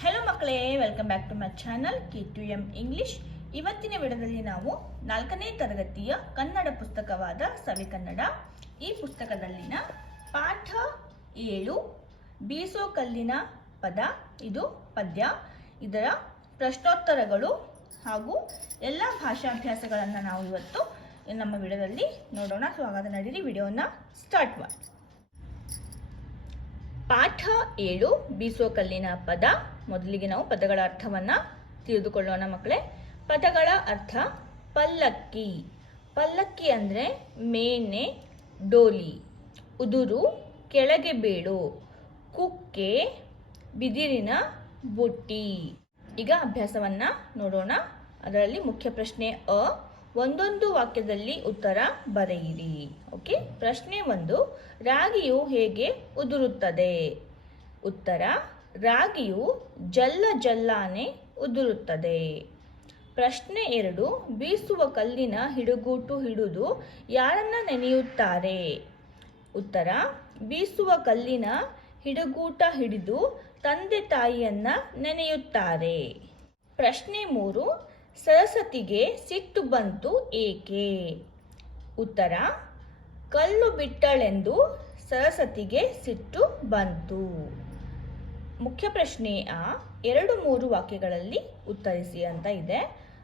Hello ಮಕ್ಕಳೇ welcome back to my channel K two M English ಇವತ್ತಿನ ವಿಡದಲ್ಲಿ ನಾವು ನಾಲ್ಕನೇ ತರಗತಿಯ ಕನ್ನಡ ಪುಸ್ತಕವಾದ ಸವಿ ಕನ್ನಡ. ಈ ಪುಸ್ತಕದಲ್ಲಿನ ಪಾಠ ಏಳು ಬೀಸೋ ಕಲ್ಲಿನ ಪದ, ಇದು ಪದ್ಯ. ಇದರ ಪ್ರಶ್ನೋತ್ತರಗಳು ಹಾಗೂ ಎಲ್ಲ ಭಾಷಾಭ್ಯಾಸಗಳನ್ನು ನಾವು ಇವತ್ತು ನಮ್ಮ ವಿಡದಲ್ಲಿ ನೋಡೋಣ. ಸ್ವಾಗತ ನಡೀರಿ, ವಿಡಿಯೋನ ಸ್ಟಾರ್ಟ್ ಮಾಡಿ. ಪಾಠ ಏಳು ಬೀಸೋ ಕಲ್ಲಿನ ಪದ. ಮೊದಲಿಗೆ ನಾವು ಪದಗಳ ಅರ್ಥವನ್ನ ತಿಳಿದುಕೊಳ್ಳೋಣ ಮಕ್ಕಳೇ. ಪದಗಳ ಅರ್ಥ ಪಲ್ಲಕ್ಕಿ. ಪಲ್ಲಕ್ಕಿ ಅಂದ್ರೆ ಮೇನೆ, ಡೋಲಿ. ಉದುರು, ಕೆಳಗೆ ಬೀಳು. ಕುಕ್ಕೆ, ಬಿದಿರಿನ ಬುಟ್ಟಿ. ಈಗ ಅಭ್ಯಾಸವನ್ನ ನೋಡೋಣ. ಅದರಲ್ಲಿ ಮುಖ್ಯ ಪ್ರಶ್ನೆ ಅ ಒಂದೊಂದು ವಾಕ್ಯದಲ್ಲಿ ಉತ್ತರ ಬರೆಯಿರಿ. ಓಕೆ ಪ್ರಶ್ನೆ ಒಂದು, ರಾಗಿಯು ಹೇಗೆ ಉದುರುತ್ತದೆ? ಉತ್ತರ, ರಾಗಿಯು ಜಲ್ಲ ಜಲ್ಲಾನೆ ಉದುರುತ್ತದೆ. ಪ್ರಶ್ನೆ ಎರಡು, ಬೀಸುವ ಕಲ್ಲಿನ ಹಿಡುಗೂಟು ಹಿಡಿದು ಯಾರನ್ನ ನೆನೆಯುತ್ತಾರೆ? ಉತ್ತರ, ಬೀಸುವ ಕಲ್ಲಿನ ಹಿಡುಗೂಟ ಹಿಡಿದು ತಂದೆ ತಾಯಿಯನ್ನ ನೆನೆಯುತ್ತಾರೆ. ಪ್ರಶ್ನೆ ಮೂರು ಸರಸ್ವತಿಗೆ ಸಿಟ್ಟು ಬಂತು ಏಕೆ? ಉತ್ತರ, ಕಲ್ಲು ಬಿಟ್ಟಳೆಂದು ಸರಸ್ವತಿಗೆ ಸಿಟ್ಟು ಬಂತು. ಮುಖ್ಯ ಪ್ರಶ್ನೆ ಆ, ಎರಡು ಮೂರು ವಾಕ್ಯಗಳಲ್ಲಿ ಉತ್ತರಿಸಿ ಅಂತ ಇದೆ.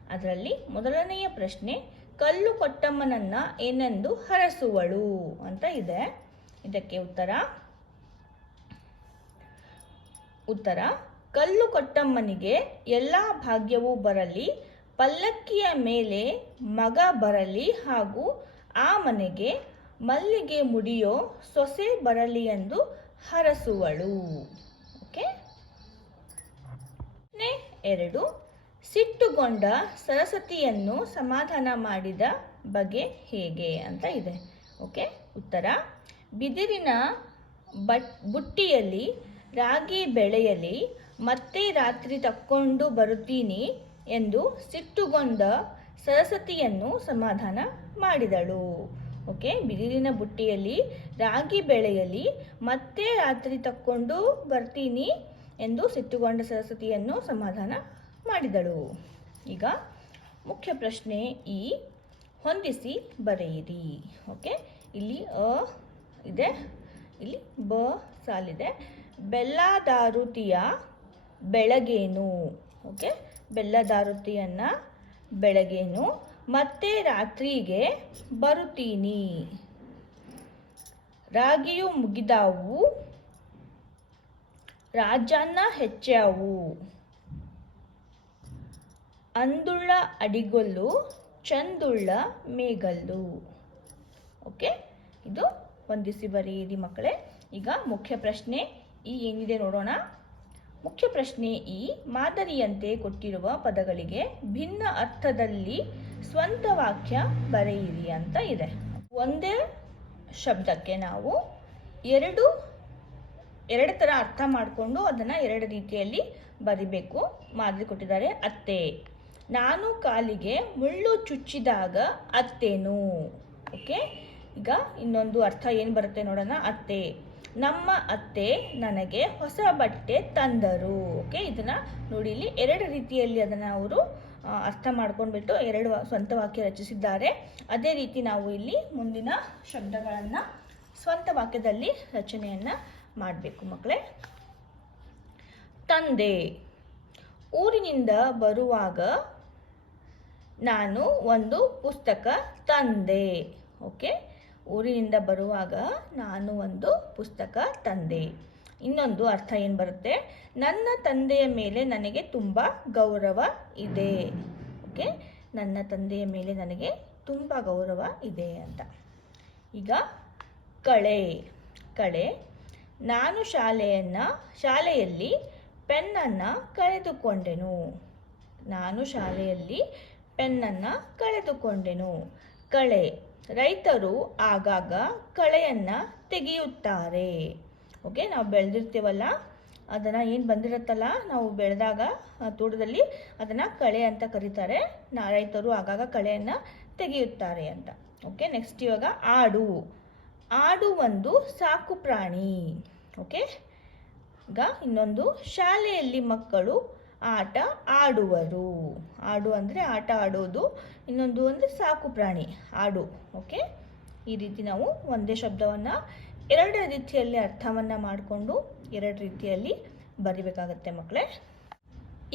ಅದರಲ್ಲಿ ಮೊದಲನೆಯ ಪ್ರಶ್ನೆ, ಕಲ್ಲು ಕೊಟ್ಟಮ್ಮನನ್ನ ಏನೆಂದು ಹರಸುವಳು ಅಂತ ಇದೆ. ಇದಕ್ಕೆ ಉತ್ತರ ಉತ್ತರ, ಕಲ್ಲು ಕೊಟ್ಟಮ್ಮನಿಗೆ ಎಲ್ಲ ಭಾಗ್ಯವೂ ಬರಲಿ ಪಲ್ಲಕ್ಕಿಯ ಮೇಲೆ ಮಗ ಬರಲಿ ಹಾಗೂ ಆ ಮನೆಗೆ ಮಲ್ಲಿಗೆ ಮುಡಿಯೋ ಸೊಸೆ ಬರಲಿ ಎಂದು ಹರಸುವಳು. ಓಕೆ? ಎರಡು, ಸಿಟ್ಟುಗೊಂಡ ಸರಸ್ವತಿಯನ್ನು ಸಮಾಧಾನ ಮಾಡಿದ ಬಗೆ ಹೇಗೆ ಅಂತ ಇದೆ. ಓಕೆ? ಉತ್ತರ, ಬಿದಿರಿನ ಬಟ್, ಬುಟ್ಟಿಯಲ್ಲಿ ರಾಗಿ ಬೆಳೆಯಲಿ, ಮತ್ತೆ ರಾತ್ರಿ ತಕ್ಕೊಂಡು ಬರುತ್ತೀನಿ ಎಂದು ಸಿಟ್ಟುಗೊಂಡ ಸರಸ್ವತಿಯನ್ನು ಸಮಾಧಾನ ಮಾಡಿದಳು. ಓಕೆ, ಬಿದಿರಿನ ಬುಟ್ಟಿಯಲ್ಲಿ, ರಾಗಿ ಬೆಳೆಯಲಿ ಮತ್ತೆ ರಾತ್ರಿ ತಕ್ಕೊಂಡು ಬರ್ತೀನಿ ಎಂದು ಸಿಟ್ಟುಗೊಂಡ ಸರಸ್ವತಿಯನ್ನು ಸಮಾಧಾನ ಮಾಡಿದಳು. ಈಗ ಮುಖ್ಯ ಪ್ರಶ್ನೆ ಈ. ಹೊಂದಿಸಿ ಬರೆಯಿರಿ. ಓಕೆ, ಇಲ್ಲಿ ಅ ಇದೆ, ಇಲ್ಲಿ ಬ ಸಾಲಿದೆ. ಬೆಲ್ಲದಾರುತಿಯ ಬೆಳಗೇನು? ಓಕೆ ಬೆಲ್ಲದಾರುತಿಯನ್ನ ಬೆಳಗ್ಗೆನು ಮತ್ತೆ ರಾತ್ರಿಗೆ ಬರುತ್ತೀನಿ. ರಾಗಿಯು ಮುಗಿದಾವು. ರಾಜನ್ನ ಹೆಚ್ಚಾವು. ಅಂದುಳ್ಳ ಅಡಿಗೊಲ್ಲು, ಚಂದುಳ್ಳ ಮೇಗಲ್ಲು. ಓಕೆ? ಇದು ಹೊಂದಿಸಿ ಬರೀರಿ ಮಕ್ಕಳೇ. ಈಗ ಮುಖ್ಯ ಪ್ರಶ್ನೆ ಈ ಏನಿದೆ ನೋಡೋಣ. ಮುಖ್ಯ ಪ್ರಶ್ನೆ ಈ. ಮಾದರಿಯಂತೆ ಕೊಟ್ಟಿರುವ ಪದಗಳಿಗೆ ಭಿನ್ನ ಅರ್ಥದಲ್ಲಿ ಸ್ವಂತ ವಾಕ್ಯ ಬರೆಯಿರಿ ಅಂತ ಇದೆ. ಒಂದೇ ಶಬ್ದಕ್ಕೆ ನಾವು ಎರಡು ಎರಡು ಥರ ಅರ್ಥ ಮಾಡಿಕೊಂಡು ಅದನ್ನು ಎರಡು ರೀತಿಯಲ್ಲಿ ಬರಿಬೇಕು. ಮಾದರಿ ಕೊಟ್ಟಿದ್ದಾರೆ ಅತ್ತೆ. ನಾನು ಕಾಲಿಗೆ ಮುಳ್ಳು ಚುಚ್ಚಿದಾಗ ಅತ್ತೇನು? ಓಕೆ? ಈಗ ಇನ್ನೊಂದು ಅರ್ಥ ಏನು ಬರುತ್ತೆ ನೋಡೋಣ. ಅತ್ತೆ. ನಮ್ಮ ಅತ್ತೆ ನನಗೆ ಹೊಸ ಬಟ್ಟೆ ತಂದರು. ಓಕೆ, ಇದನ್ನ ನೋಡಿ ಇಲ್ಲಿ ಎರಡು ರೀತಿಯಲ್ಲಿ ಅದನ್ನು ಅವರು ಅರ್ಥ ಮಾಡ್ಕೊಂಡ್ಬಿಟ್ಟು ಎರಡು ಸ್ವಂತ ವಾಕ್ಯ ರಚಿಸಿದ್ದಾರೆ. ಅದೇ ರೀತಿ ನಾವು ಇಲ್ಲಿ ಮುಂದಿನ ಶಬ್ದಗಳನ್ನು ಸ್ವಂತ ವಾಕ್ಯದಲ್ಲಿ ರಚನೆಯನ್ನು ಮಾಡಬೇಕು ಮಕ್ಕಳೇ. ತಂದೆ, ಊರಿನಿಂದ ಬರುವಾಗ ನಾನು ಒಂದು ಪುಸ್ತಕ ತಂದೆ. ಓಕೆ ಊರಿನಿಂದ ಬರುವಾಗ ನಾನು ಒಂದು ಪುಸ್ತಕ ತಂದೆ. ಇನ್ನೊಂದು ಅರ್ಥ ಏನು ಬರುತ್ತೆ? ನನ್ನ ತಂದೆಯ ಮೇಲೆ ನನಗೆ ತುಂಬ ಗೌರವ ಇದೆ. ಓಕೆ? ನನ್ನ ತಂದೆಯ ಮೇಲೆ ನನಗೆ ತುಂಬ ಗೌರವ ಇದೆ ಅಂತ. ಈಗ ಕಳೆ. ಕಳೆ. ನಾನು ಶಾಲೆಯನ್ನು, ಶಾಲೆಯಲ್ಲಿ ಪೆನ್ನನ್ನು ಕಳೆದುಕೊಂಡೆನು. ನಾನು ಶಾಲೆಯಲ್ಲಿ ಪೆನ್ನನ್ನು ಕಳೆದುಕೊಂಡೆನು. ಕಳೆ. ರೈತರು ಆಗಾಗ ಕಳೆಯನ್ನು ತೆಗೆಯುತ್ತಾರೆ. ಓಕೆ ನಾವು ಬೆಳೆದಿರ್ತೀವಲ್ಲ, ಅದನ್ನು ಏನು ಬಂದಿರುತ್ತಲ್ಲ, ನಾವು ಬೆಳೆದಾಗ ತೋಟದಲ್ಲಿ ಅದನ್ನು ಕಳೆ ಅಂತ ಕರೀತಾರೆ. ನಾ ರೈತರು ಆಗಾಗ ಕಳೆಯನ್ನು ತೆಗೆಯುತ್ತಾರೆ ಅಂತ. ಓಕೆ ನೆಕ್ಸ್ಟ್ ಇವಾಗ ಆಡು. ಆಡು ಒಂದು ಸಾಕು ಪ್ರಾಣಿ. ಓಕೆ ಈಗ ಇನ್ನೊಂದು, ಶಾಲೆಯಲ್ಲಿ ಮಕ್ಕಳು ಆಟ ಆಡುವರು. ಆಡು ಅಂದರೆ ಆಟ ಆಡೋದು. ಇನ್ನೊಂದು ಅಂದರೆ ಸಾಕು ಪ್ರಾಣಿ, ಆಡು ಓಕೆ ಈ ರೀತಿ ನಾವು ಒಂದೇ ಶಬ್ದವನ್ನು ಎರಡು ರೀತಿಯಲ್ಲಿ ಅರ್ಥವನ್ನು ಮಾಡಿಕೊಂಡು ಎರಡು ರೀತಿಯಲ್ಲಿ ಬರಿಬೇಕಾಗತ್ತೆ ಮಕ್ಕಳೇ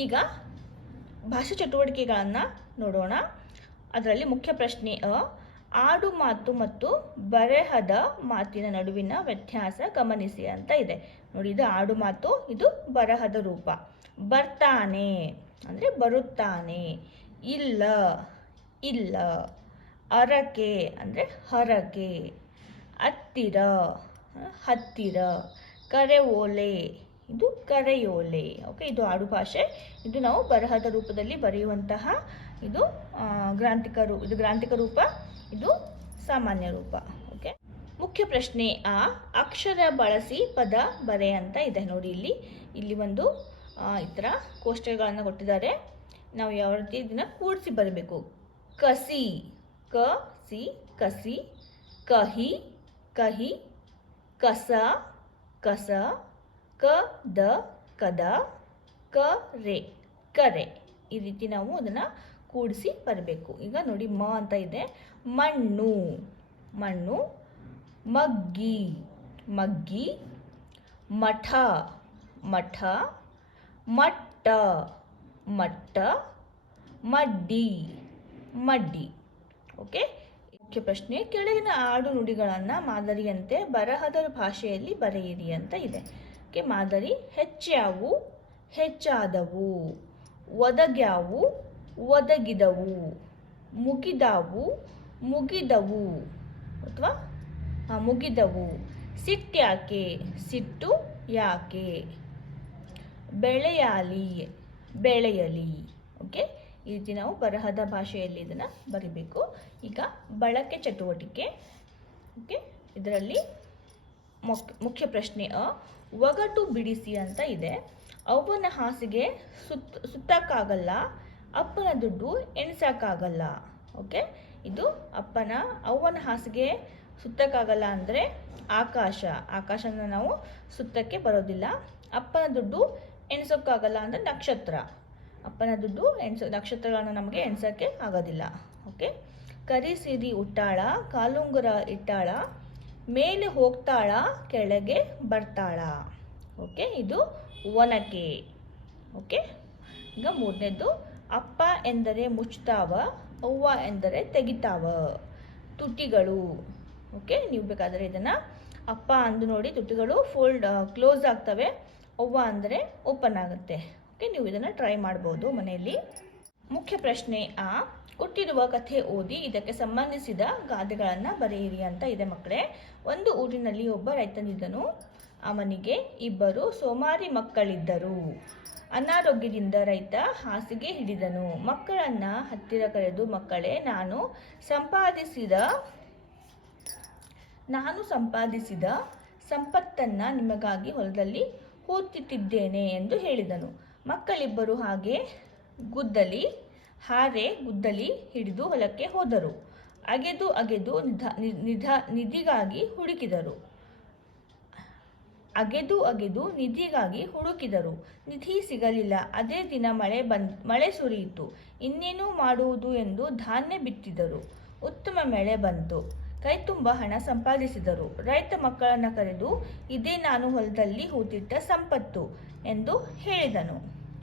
ಈಗ ಭಾಷಾ ಚಟುವಟಿಕೆಗಳನ್ನು ನೋಡೋಣ. ಅದರಲ್ಲಿ ಮುಖ್ಯ ಪ್ರಶ್ನೆ ಅ ಆಡು ಮಾತು ಮತ್ತು ಬರೆಹದ ಮಾತಿನ ನಡುವಿನ ವ್ಯತ್ಯಾಸ ಗಮನಿಸಿ ಅಂತ ಇದೆ. ನೋಡಿ, ಇದು ಆಡು ಮಾತು, ಇದು ಬರಹದ ರೂಪ. ಬರ್ತಾನೆ, ಅಂದರೆ ಬರುತ್ತಾನೆ. ಇಲ್ಲ ಇಲ್ಲ. ಅರಕೆ, ಅಂದರೆ ಹರಕೆ. ಹತ್ತಿರ ಹತ್ತಿರ. ಓಲೆ, ಇದು ಕರೆಯೋಲೆ ಓಕೆ ಇದು ಆಡು ಭಾಷೆ. ಇದು ನಾವು ಬರಹದ ರೂಪದಲ್ಲಿ ಬರೆಯುವಂತಹ, ಇದು ಗ್ರಾಂಥಿಕ ರೂ, ಇದು ಗ್ರಾಂಥಿಕ ರೂಪ. ಇದು ಸಾಮಾನ್ಯ ರೂಪ ಓಕೆ ಮುಖ್ಯ ಪ್ರಶ್ನೆ ಆ, ಅಕ್ಷರ ಬಳಸಿ ಪದ ಬರೆ ಅಂತ ಇದೆ ನೋಡಿ ಇಲ್ಲಿ. ಇಲ್ಲಿ ಒಂದು ಈ ಥರ ಕೋಷ್ಟಕಗಳನ್ನು ಕೊಟ್ಟಿದ್ದಾರೆ. ನಾವು ಯಾವ ರೀತಿ ಇದನ್ನು ಕೂಡಿಸಿ ಬರಬೇಕು. ಕಸಿ ಕ ಸಿ ಕಸಿ, ಕಹಿ ಕಹಿ, ಕಸ ಕಸ, ಕ, ದ, ಕದ, ಕ, ರೇ, ಕರೆ. ಈ ರೀತಿ ನಾವು ಅದನ್ನು ಕೂಡಿಸಿ ಬರಬೇಕು. ಈಗ ನೋಡಿ ಮ ಅಂತ ಇದೆ. ಮಣ್ಣು ಮಣ್ಣು, ಮಗ್ಗಿ ಮಗ್ಗಿ, ಮಠ ಮಠ, ಮಟ್ಟ ಮಟ್ಟ, ಮಡ್ಡಿ ಮಡ್ಡಿ. ಓಕೆ? ಮುಖ್ಯ ಪ್ರಶ್ನೆ, ಕೆಳಗಿನ ಆಡು ನುಡಿಗಳನ್ನು ಮಾದರಿಯಂತೆ ಬರಹದ ಭಾಷೆಯಲ್ಲಿ ಬರೆಯಿರಿ ಅಂತ ಇದೆ. ಓಕೆ, ಮಾದರಿ, ಹೆಚ್ಚಾವು, ಹೆಚ್ಚಾದವು, ಒದಗ್ಯಾವು ಒದಗಿದವು, ಮುಗಿದಾವು, ಮುಗಿದವು ಅಥವಾ ಮುಗಿದವು. ಸಿಟ್ಟ್ಯಾಕೆ ಸಿಟ್ಟು ಯಾಕೆ? ಬೆಳೆಯಾಲಿ, ಬೆಳೆಯಲಿ. ಓಕೆ? ಈ ರೀತಿ ನಾವು ಬರಹದ ಭಾಷೆಯಲ್ಲಿ ಇದನ್ನು ಬರಿಬೇಕು. ಈಗ ಬಳಕೆ ಚಟುವಟಿಕೆ. ಓಕೆ? ಇದರಲ್ಲಿ ಮುಖ್ಯ ಪ್ರಶ್ನೆ ಅ, ಒಗಟು ಬಿಡಿಸಿ ಅಂತ ಇದೆ. ಅವನ ಹಾಸಿಗೆ ಸುತ್ತ ಸುತ್ತಕ್ಕಾಗಲ್ಲ ಅಪ್ಪನ ದುಡ್ಡು ಎಣಿಸೋಕ್ಕಾಗಲ್ಲ ಓಕೆ ಇದು ಅಪ್ಪನ, ಅವ್ವನ ಹಾಸಿಗೆ ಸುತ್ತಕ್ಕಾಗಲ್ಲ ಅಂದರೆ ಆಕಾಶ. ಆಕಾಶನ ನಾವು ಸುತ್ತಕ್ಕೆ ಬರೋದಿಲ್ಲ. ಅಪ್ಪನ ದುಡ್ಡು ಎಣಿಸೋಕ್ಕಾಗಲ್ಲ ಅಂದರೆ ನಕ್ಷತ್ರ. ಅಪ್ಪನ ದುಡ್ಡು ಎಣಿಸೋ, ನಕ್ಷತ್ರಗಳನ್ನು ನಮಗೆ ಎಣಿಸೋಕ್ಕೆ ಆಗೋದಿಲ್ಲ ಓಕೆ ಕರಿ ಸಿರಿ ಉಟ್ಟಾಳ, ಕಾಲುಂಗುರ ಇಟ್ಟಾಳ, ಮೇಲೆ ಹೋಗ್ತಾಳ, ಕೆಳಗೆ ಬರ್ತಾಳ ಓಕೆ ಇದು ಒನಕೆ ಓಕೆ ಈಗ ಮೂರನೇದು ಅಪ್ಪ ಎಂದರೆ ಮುಚ್ತಾವ ಅವ್ವ ಎಂದರೆ ತೆಗಿತಾವ. ತುಟಿಗಳು. ಓಕೆ ನೀವು ಬೇಕಾದರೆ ಇದನ್ನು ಅಪ್ಪ ಅಂದು ನೋಡಿ ತುಟಿಗಳು ಫೋಲ್ಡ್ ಕ್ಲೋಸ್ ಆಗ್ತವೆ. ಅವ್ವ ಅಂದರೆ ಓಪನ್ ಆಗುತ್ತೆ. ಓಕೆ ನೀವು ಇದನ್ನು ಟ್ರೈ ಮಾಡ್ಬೋದು ಮನೆಯಲ್ಲಿ. ಮುಖ್ಯ ಪ್ರಶ್ನೆ ಆ, ಕೊಟ್ಟಿರುವ ಕಥೆ ಓದಿ ಇದಕ್ಕೆ ಸಂಬಂಧಿಸಿದ ಗಾದೆಗಳನ್ನು ಬರೆಯಿರಿ ಅಂತ ಇದೆ ಮಕ್ಕಳೇ. ಒಂದು ಊರಿನಲ್ಲಿ ಒಬ್ಬ ರೈತನಿದ್ದನು. ಅವನಿಗೆ ಇಬ್ಬರು ಸೋಮಾರಿ ಮಕ್ಕಳಿದ್ದರು. ಅನಾರೋಗ್ಯದಿಂದ ರೈತ ಹಾಸಿಗೆ ಹಿಡಿದನು. ಮಕ್ಕಳನ್ನ ಹತ್ತಿರ ಕರೆದು, ಮಕ್ಕಳೇ, ನಾನು ಸಂಪಾದಿಸಿದ ನಾನು ಸಂಪಾದಿಸಿದ ಸಂಪತ್ತನ್ನ ನಿಮಗಾಗಿ ಹೊಲದಲ್ಲಿ ಹೂತಿಟ್ಟಿದ್ದೇನೆ ಎಂದು ಹೇಳಿದನು. ಮಕ್ಕಳಿಬ್ಬರು ಹಾಗೆ ಗುದ್ದಲಿ, ಹಾರೆ, ಗುದ್ದಲಿ ಹಿಡಿದು ಹೊಲಕ್ಕೆ ಹೋದರು. ಅಗೆದು ಅಗೆದು ನಿಧ ನಿಧ, ನಿಧಿಗಾಗಿ ಹುಡುಕಿದರು. ಅಗೆದು ಅಗೆದು ನಿಧಿಗಾಗಿ ಹುಡುಕಿದರು. ನಿಧಿ ಸಿಗಲಿಲ್ಲ. ಅದೇ ದಿನ ಮಳೆ ಬಂದ್, ಮಳೆ ಸುರಿಯಿತು. ಇನ್ನೇನು ಮಾಡುವುದು ಎಂದು ಧಾನ್ಯ ಬಿತ್ತಿದರು. ಉತ್ತಮ ಮಳೆ ಬಂತು. ಕೈ ತುಂಬ ಹಣ ಸಂಪಾದಿಸಿದರು. ರೈತ ಮಕ್ಕಳನ್ನು ಕರೆದು, ಇದೇ ನಾನು ಹೊಲದಲ್ಲಿ ಹೂತಿಟ್ಟ ಸಂಪತ್ತು ಎಂದು ಹೇಳಿದನು.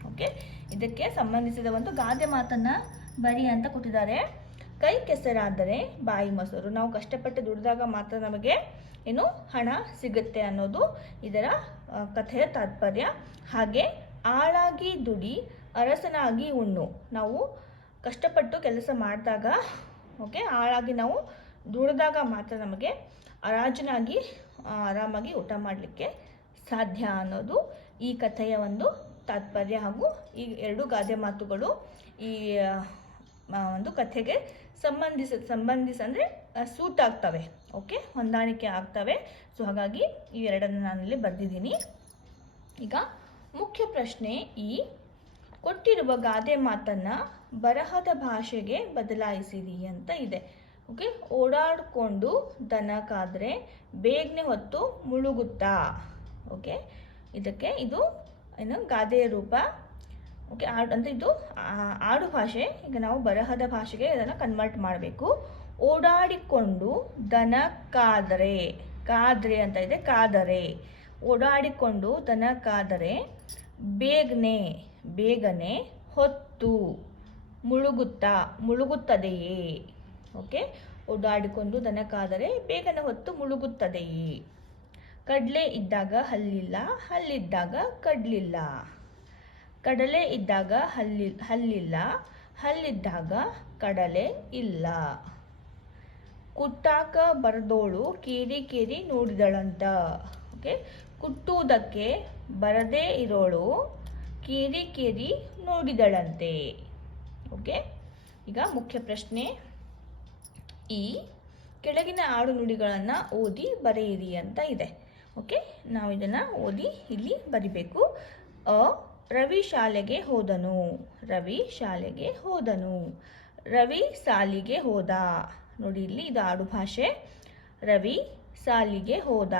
ಓಕೆ? ಇದಕ್ಕೆ ಸಂಬಂಧಿಸಿದ ಒಂದು ಗಾದೆ ಮಾತನ್ನ ಬರಿ ಅಂತ ಕೊಟ್ಟಿದ್ದಾರೆ. ಕೈ ಕೆಸರಾದರೆ ಬಾಯಿ ಮೊಸರು. ನಾವು ಕಷ್ಟಪಟ್ಟು ದುಡಿದಾಗ ಮಾತ್ರ ನಮಗೆ ಏನು ಹಣ ಸಿಗುತ್ತೆ ಅನ್ನೋದು ಇದರ ಕಥೆಯ ತಾತ್ಪರ್ಯ. ಹಾಗೆ ಆಳಾಗಿ ದುಡಿ, ಅರಸನಾಗಿ ಉಣ್ಣು. ನಾವು ಕಷ್ಟಪಟ್ಟು ಕೆಲಸ ಮಾಡಿದಾಗ, ಓಕೆ, ಆಳಾಗಿ ನಾವು ದುಡಿದಾಗ ಮಾತ್ರ ನಮಗೆ ಅರಾಜನಾಗಿ ಆರಾಮಾಗಿ ಊಟ ಮಾಡಲಿಕ್ಕೆ ಸಾಧ್ಯ ಅನ್ನೋದು ಈ ಕಥೆಯ ಒಂದು ತಾತ್ಪರ್ಯ. ಹಾಗೂ ಈ ಎರಡು ಗಾದೆ ಮಾತುಗಳು ಈ ಒಂದು ಕಥೆಗೆ ಸಂಬಂಧಿಸ ಸಂಬಂಧಿಸ ಅಂದರೆ ಸೂಟ್ ಆಗ್ತವೆ. ಓಕೆ ಹೊಂದಾಣಿಕೆ ಆಗ್ತವೆ. ಸೊ ಹಾಗಾಗಿ ಈ ಎರಡನ್ನು ನಾನಿಲ್ಲಿ ಬರೆದಿದ್ದೀನಿ. ಈಗ ಮುಖ್ಯ ಪ್ರಶ್ನೆ ಈ, ಕೊಟ್ಟಿರುವ ಗಾದೆ ಮಾತನ್ನು ಬರಹದ ಭಾಷೆಗೆ ಬದಲಾಯಿಸಿರಿ ಅಂತ ಇದೆ. ಓಕೆ ಓಡಾಡಿಕೊಂಡು ದನ ಕಾದ್ರೆ ಬೇಗನೆ ಹೊತ್ತು ಮುಳುಗುತ್ತಾ? ಓಕೆ ಇದಕ್ಕೆ ಇದು ಏನು ಗಾದೆಯ ರೂಪ ಓಕೆ ಆಡ್ ಅಂದರೆ ಇದು ಆಡು ಭಾಷೆ, ಈಗ ನಾವು ಬರಹದ ಭಾಷೆಗೆ ಅದನ್ನು ಕನ್ವರ್ಟ್ ಮಾಡಬೇಕು. ಓಡಾಡಿಕೊಂಡು ದನ ಕಾದರೆ ಕಾದ್ರೆ ಅಂತ ಇದೆ, ಕಾದರೆ. ಓಡಾಡಿಕೊಂಡು ದನ ಕಾದರೆ ಬೇಗನೆ ಬೇಗನೆ ಹೊತ್ತು, ಮುಳುಗುತ್ತಾ, ಮುಳುಗುತ್ತದೆಯೇ? ಓಕೆ ಓಡಾಡಿಕೊಂಡು ದನ ಕಾದರೆ ಬೇಗನೆ ಹೊತ್ತು, ಮುಳುಗುತ್ತದೆಯೇ? ಕಡಲೆ ಇದ್ದಾಗ ಹಲ್ಲಿಲ್ಲ, ಹಲ್ಲಿದ್ದಾಗ ಕಡ್ಲಿಲ್ಲ. ಕಡಲೆ ಇದ್ದಾಗ ಹಲ್ಲಿ, ಹಲ್ಲಿಲ್ಲ, ಹಲ್ಲಿದ್ದಾಗ ಕಡಲೆ ಇಲ್ಲ. ಕುಟ್ಟಾಕ ಬರದೋಳು ಕೇರಿ ಕೇರಿ ನೋಡಿದಳಂತ. ಓಕೆ? ಕುಟ್ಟುವುದಕ್ಕೆ ಬರದೇ ಇರೋಳು ಕೇರಿ ಕೇರಿ ನೋಡಿದಳಂತೆ. ಓಕೆ? ಈಗ ಮುಖ್ಯ ಪ್ರಶ್ನೆ ಈ. ಕೆಳಗಿನ ಆಡು ನುಡಿಗಳನ್ನು ಓದಿ ಬರೆಯಿರಿ ಅಂತ ಇದೆ. ಓಕೆ? ನಾವು ಇದನ್ನು ಓದಿ ಇಲ್ಲಿ ಬರಿಬೇಕು. ಅ ರವಿ ಶಾಲೆಗೆ ಹೋದನು. ರವಿ ಶಾಲೆಗೆ ಹೋದನು. ರವಿ ಸಾಲಿಗೆ ಹೋದ. ನೋಡಿ, ಇಲ್ಲಿ ಇದು ಆಡು ಭಾಷೆ. ರವಿ ಸಾಲಿಗೆ ಹೋದ.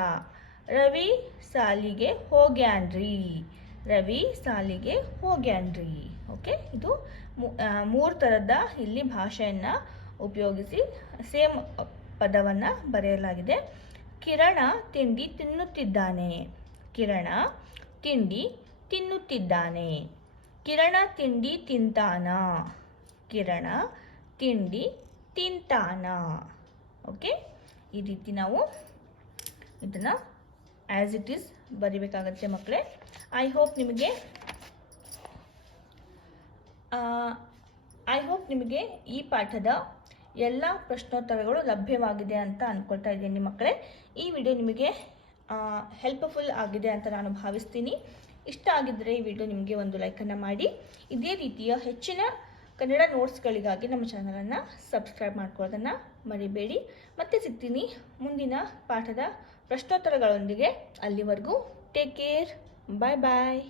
ರವಿ ಸಾಲಿಗೆ ಹೋಗ್ಯಾನ್ರಿ ರವಿ ಸಾಲಿಗೆ ಹೋಗ್ಯಾನ್ರಿ ಓಕೆ, ಇದು ಮೂರು ಥರದ ಇಲ್ಲಿ ಭಾಷೆಯನ್ನು ಉಪಯೋಗಿಸಿ ಸೇಮ್ ಪದವನ್ನು ಬರೆಯಲಾಗಿದೆ. ಕಿರಣ ತಿಂಡಿ ತಿನ್ನುತ್ತಿದ್ದಾನೆ. ಕಿರಣ ತಿಂಡಿ ತಿನ್ನುತ್ತಿದ್ದಾನೆ. ಕಿರಣ ತಿಂಡಿ ತಿಂತಾನ. ಕಿರಣ ತಿಂಡಿ ತಿಂತಾನ. ಓಕೆ? ಈ ರೀತಿ ನಾವು ಇದನ್ನು ಆ್ಯಸ್ ಇಟ್ ಈಸ್ ಬರಿಬೇಕಾಗತ್ತೆ ಮಕ್ಕಳೇ ಐ ಹೋಪ್ ನಿಮಗೆ ಐ ಹೋಪ್ ನಿಮಗೆ ಈ ಪಾಠದ ಎಲ್ಲ ಪ್ರಶ್ನೋತ್ತರಗಳು ಲಭ್ಯವಾಗಿದೆ ಅಂತ ಅಂದ್ಕೊಳ್ತಾ ಇದ್ದೀನಿ ಮಕ್ಕಳೇ ಈ ವಿಡಿಯೋ ನಿಮಗೆ ಹೆಲ್ಪ್ಫುಲ್ ಆಗಿದೆ ಅಂತ ನಾನು ಭಾವಿಸ್ತೀನಿ. ಇಷ್ಟ ಆಗಿದ್ದರೆ ಈ ವಿಡಿಯೋ ನಿಮಗೆ ಒಂದು ಲೈಕನ್ನು ಮಾಡಿ. ಇದೇ ರೀತಿಯ ಹೆಚ್ಚಿನ ಕನ್ನಡ ನೋಟ್ಸ್ಗಳಿಗಾಗಿ ನಮ್ಮ ಚಾನಲನ್ನು ಸಬ್ಸ್ಕ್ರೈಬ್ ಮಾಡ್ಕೊಳ್ಳೋದನ್ನು ಮರಿಬೇಡಿ. ಮತ್ತೆ ಸಿಗ್ತೀನಿ ಮುಂದಿನ ಪಾಠದ ಪ್ರಶ್ನೋತ್ತರಗಳೊಂದಿಗೆ. ಅಲ್ಲಿವರೆಗೂ ಟೇಕ್ ಕೇರ್ ಬಾಯ್ ಬಾಯ್